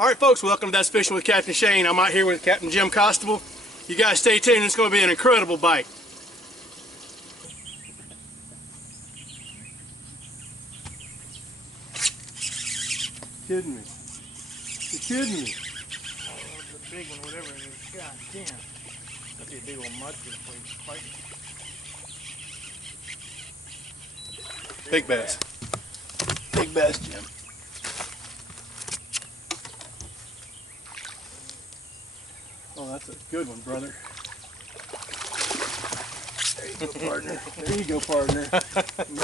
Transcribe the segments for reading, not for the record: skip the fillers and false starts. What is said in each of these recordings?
Alright folks, welcome to That's Fishing with Captain Shane. I'm out here with Captain Jim Costabile. You guys stay tuned, it's going to be an incredible bite. Kidding me. You're kidding me. Oh, the big one, whatever it is. God damn. That'd be a big old mudfish for you to fight. Big bass. Big bass, Jim. Oh, that's a good one, brother. There you go, partner. There you go, partner.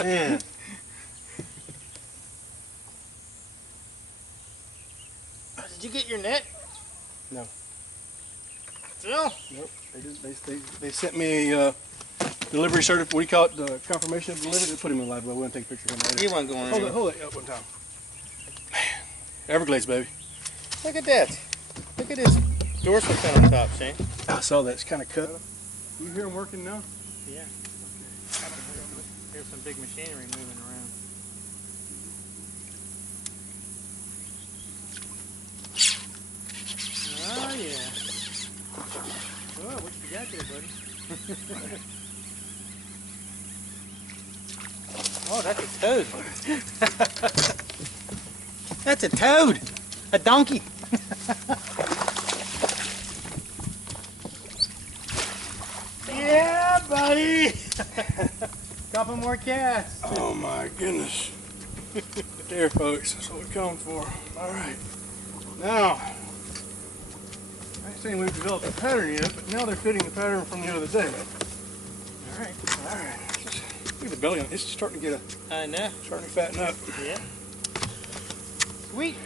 Man. Did you get your net? No. Still? Nope. They sent me a delivery certificate. What do you call it? The confirmation of delivery. They put him in live well. We're going to take a picture of him later. He wasn't going anywhere. Hold it up one time. Man. Everglades, baby. Look at that. Look at this dorsal fin on top, Shane. I saw that. It's kind of cut. You hear him working now? Yeah. Okay. There's some big machinery moving around. Oh, yeah. Oh, what you got there, buddy? Oh, that's a toad. That's a toad. A donkey. Yeah, buddy. Couple more casts. Oh my goodness. There, folks. That's what we come for. All right. Now, I ain't saying we've developed a pattern yet, but now they're fitting the pattern from the other day. All right. All right. Look at the belly on it. It's starting to get I know. starting to fatten up. Yeah. Sweet.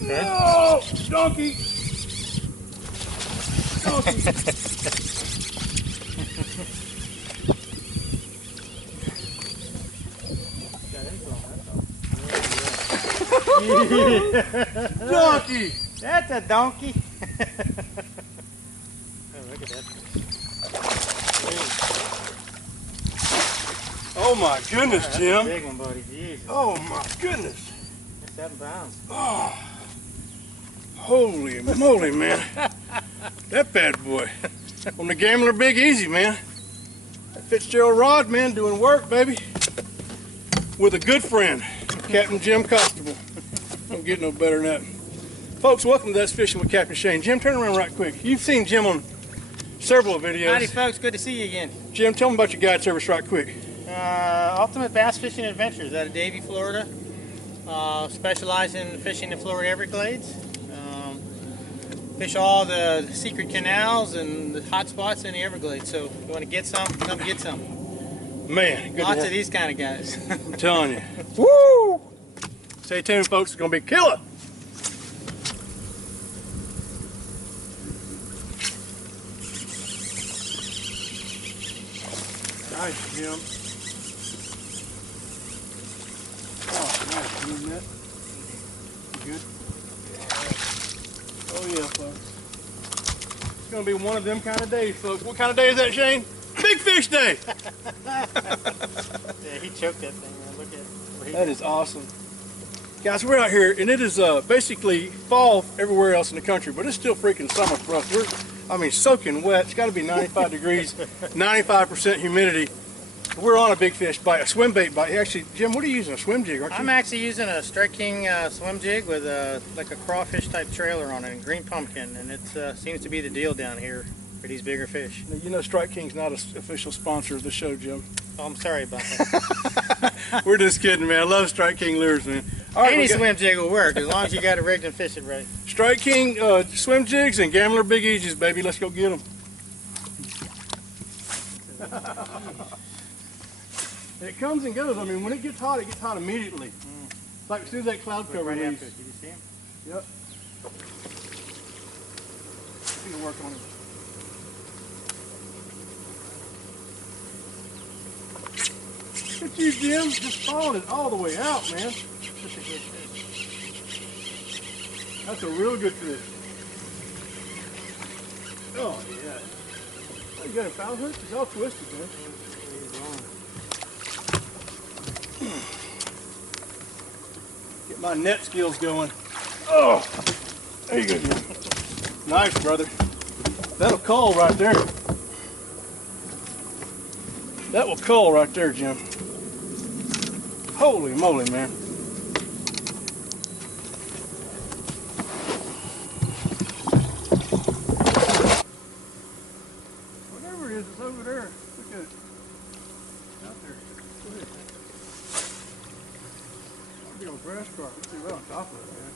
No! Donkey! Donkey! Donkey! That's a donkey. Oh, look at that. Oh my goodness, That's Jim! a big one, buddy. Jesus. Oh my goodness! That's 7 pounds. Oh, holy moly, man! That bad boy on the Gambler Big Easy, man. That Fitzgerald rod, man, doing work, baby. With a good friend, Captain Jim Costabile. Don't get no better than that. Folks, welcome to That's Fishing with Captain Shane. Jim, turn around right quick. You've seen Jim on several videos. Howdy, folks. Good to see you again. Jim, tell them about your guide service right quick. Ultimate Bass Fishing Adventures out of Davie, Florida. Specialize in fishing the Florida Everglades. Fish all the secret canals and the hot spots in the Everglades. So if you want to get some, come get some. Man, good. Lots of these kind of guys. I'm telling you. Woo! Stay tuned, folks. It's going to be killer. Nice, Jim. Oh, nice. You net? You good? Oh, yeah, folks. It's going to be one of them kind of days, folks. What kind of day is that, Shane? Big Fish Day! Yeah, he choked that thing, man. Look at it. That is awesome. Guys, we're out here, and it is basically fall everywhere else in the country, but it's still freaking summer for us. We're soaking wet. It's got to be 95 degrees, 95% humidity. We're on a big fish bite, a swim bait bite. Actually, Jim, what are you using? A swim jig, aren't you? I'm actually using a Strike King swim jig with like a crawfish type trailer on it, and green pumpkin, and it seems to be the deal down here for these bigger fish. You know Strike King's not an official sponsor of the show, Jim. Oh, I'm sorry about that. We're just kidding, man. I love Strike King lures, man. All right, any swim jig will work as long as you got it rigged and fish it right. Strike King swim jigs and Gambler Big Easies, baby. Let's go get them. It comes and goes. I mean, when it gets hot immediately. It's like as soon as that cloud cover Right leaves. after it. Did you see him? Yep. I'm gonna work on it. Look at you, Jim. Just following it all the way out, man. Such a good fish. That's a real good fish. Oh, yeah. Oh, you got a foul hook? It's all twisted, man. my net skills going. Oh, there you go, Jim. Nice, brother. That'll call right there. That will call right there, Jim. Holy moly, man. Whatever it is, it's over there. Look at it. Out there. Look at it. Big old grass carp. Let's see right on top of it, man.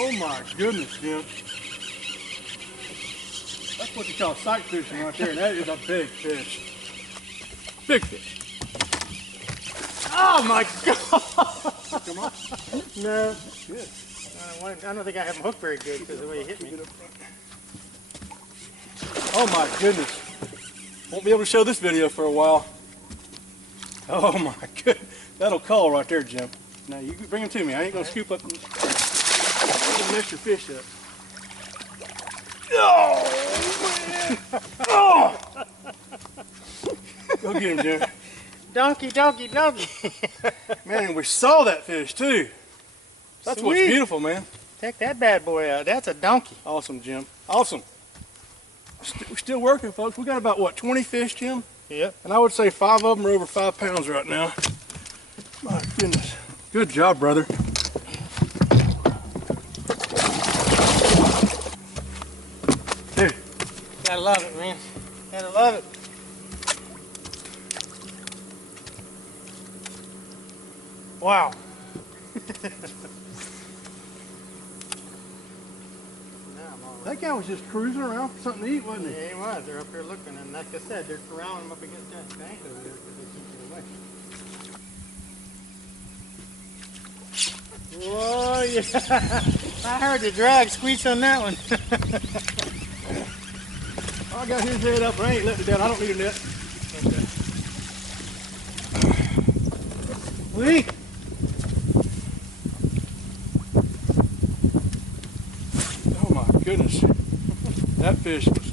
Oh my goodness, Jim. That's what you call sight fishing right there, and that is a big fish. Big fish. Oh my God! Come on. No. Good. I don't think I have them hooked very good because of the way you hit me. Oh my goodness. Won't be able to show this video for a while. Oh my goodness. That'll call right there, Jim. Now you bring him to me. I ain't gonna scoop up and mess your fish up. Oh man! Oh! Go get him, Jim. Donkey, donkey, donkey. Man, we saw that fish too. That's what's Sweet. beautiful, man. Check that bad boy out. That's a donkey. Awesome, Jim. Awesome. We're still working, folks. We got about, what, 20 fish, Jim? Yep. And I would say 5 of them are over 5 pounds right now. My goodness. Good job, brother. Dude. Gotta love it, man. Gotta love it. Wow. That guy was just cruising around for something to eat, wasn't he? Yeah, he was. They're up there looking, and like I said, they're corralling them up against that bank over there because they keep it away. Whoa, yeah. I heard the drag squeak on that one. I got his head up, but I ain't letting it down. I don't need a net. Wee. Oh my goodness. That fish was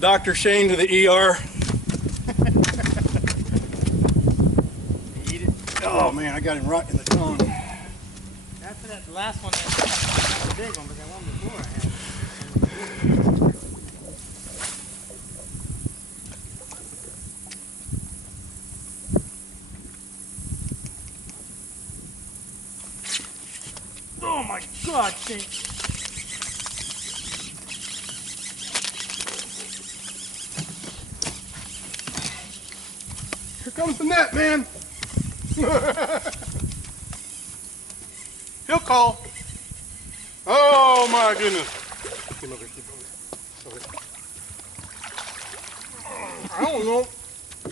Dr. Shane to the ER. Eat it. Oh man, I got him right in the tongue. After that last one, that was a big one, but that one before I had. Oh my God, Shane. Here comes the net, man. He'll call. Oh my goodness. Keep over, keep over. I don't know.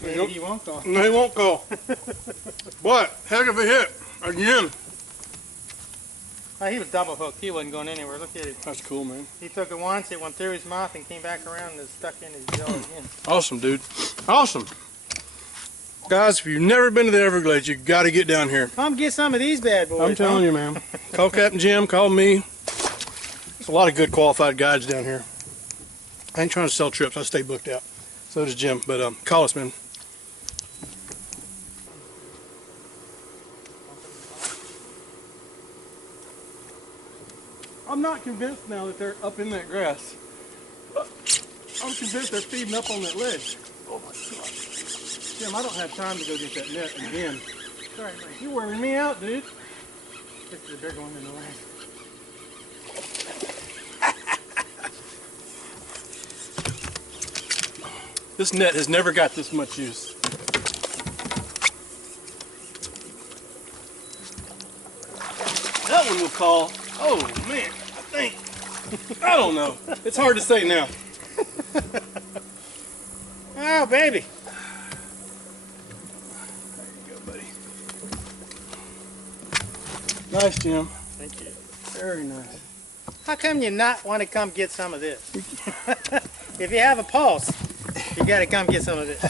Maybe he won't call. No, he won't call. But, heck of a hit. Again. Oh, he was double hooked. He wasn't going anywhere. Look at it. That's cool, man. He took it once, it went through his mouth and came back around and was stuck in his jaw again. Awesome, dude. Awesome. Guys, if you've never been to the Everglades, you got to get down here. Come get some of these bad boys. I'm telling you, man. Call Captain Jim, call me. There's a lot of good qualified guides down here. I ain't trying to sell trips. I stay booked out. So does Jim. But call us, man. I'm not convinced now that they're up in that grass. I'm convinced they're feeding up on that ledge. Oh my God. Jim, I don't have time to go get that net again. Sorry, mate. You're wearing me out, dude. This is a bigger one than the last. This net has never got this much use. That one will call. Oh man, I think. I don't know. It's hard to say now. Oh, baby. There you go, buddy. Nice, Jim. Thank you. Very nice. How come you not want to come get some of this? If you have a pulse, you got to come get some of this.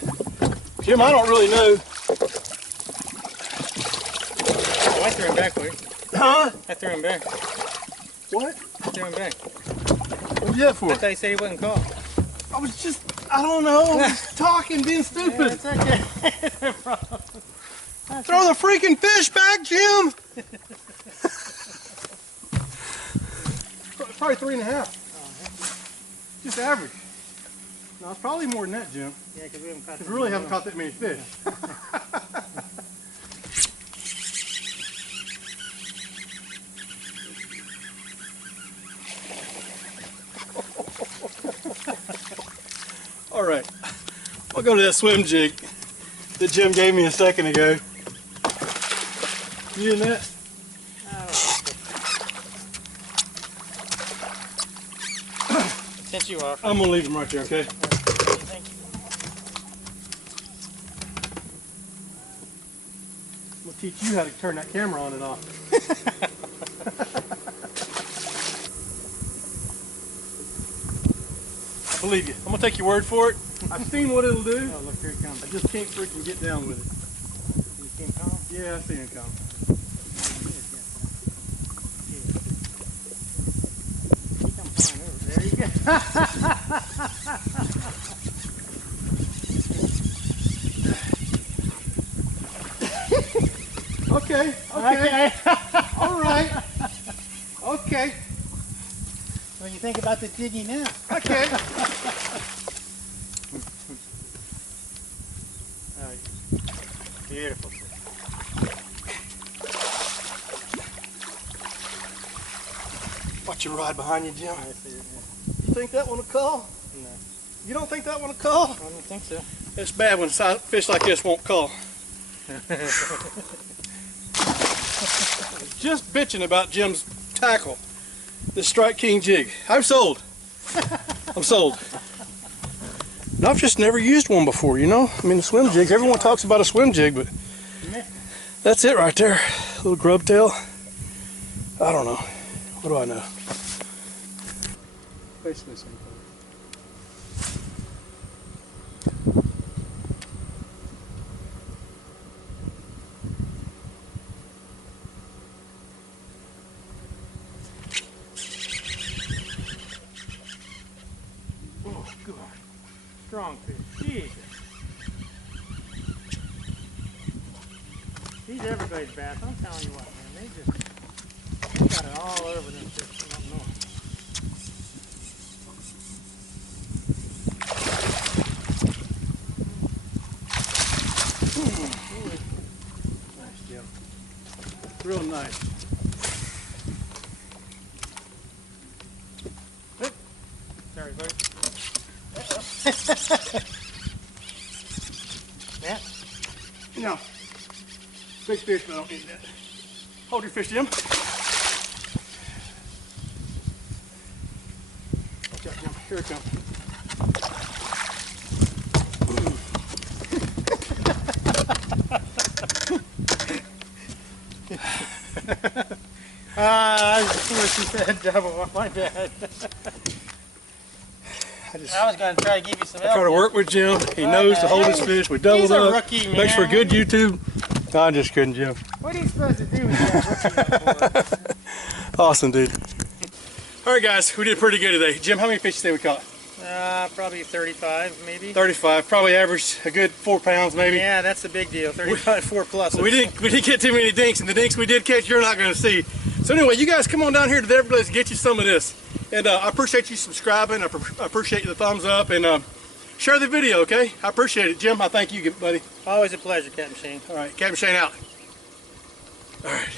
Jim, I don't really know. Oh, I threw him back for you. Huh? I threw him back. What? I threw him back. What was that for? I thought he said he wouldn't call. I was just, I don't know. I was talking, being stupid. Yeah, it's okay. Throw the freaking fish back, Jim! Probably 3.5. Just average. No, it's probably more than that, Jim. Yeah, because we haven't caught. Because we really haven't caught that many fish. All right, I'll go to that swim jig that Jim gave me a second ago. You in that? Since you are. I'm gonna leave him right there, okay? Thank you. I'm gonna teach you how to turn that camera on and off. I believe you. I'm gonna take your word for it. I've seen what it'll do. Oh, look, here it comes. I just can't freaking get down with it. You can't come? Yeah, I see it come. He come flying over. There you go. Okay, okay. All right. Okay. What do you think about the jiggy now? Okay. Oh, beautiful. Watch your ride behind you, Jim. I see it, yeah. You think that one will call? No, You don't think that one will call? I don't think so. It's bad when fish like this won't call. Just bitching about Jim's tackle, the Strike King jig. I'm sold. I'm sold. And I've just never used one before, you know? I mean, the swim jigs, everyone talks about a swim jig, but that's it right there. Little grub tail. I don't know. What do I know? Basically the same thing. Oh, good. Strong fish. Jesus. These Everglades bass, I'm telling you what, man, they got it all over them fish from up north. Nice, Jim. Real nice. Sorry, buddy. Yeah. No. Big fish, but I don't need that. Hold your fish, Jim. Watch out, Jim. Here it comes. I wish you said double. My bad. I was going to try to give you some help. Try to work with Jim. He knows to hold his fish. We doubled He's a up. rookie, man. Makes for good YouTube. No, I'm just kidding, Jim. What are you supposed to do with that? Awesome, dude. All right, guys, we did pretty good today. Jim, how many fish did we caught? Probably 35, maybe. 35. Probably averaged a good 4 pounds, maybe. Yeah, that's a big deal. 35, 4 plus. We didn't get too many dinks, and the dinks we did catch, you're not going to see. So anyway, you guys come on down here to the Everglades and get you some of this. And I appreciate you subscribing. I appreciate the thumbs up, and share the video, okay? I appreciate it. Jim, I thank you, buddy. Always a pleasure, Captain Shane. All right, Captain Shane out. All right.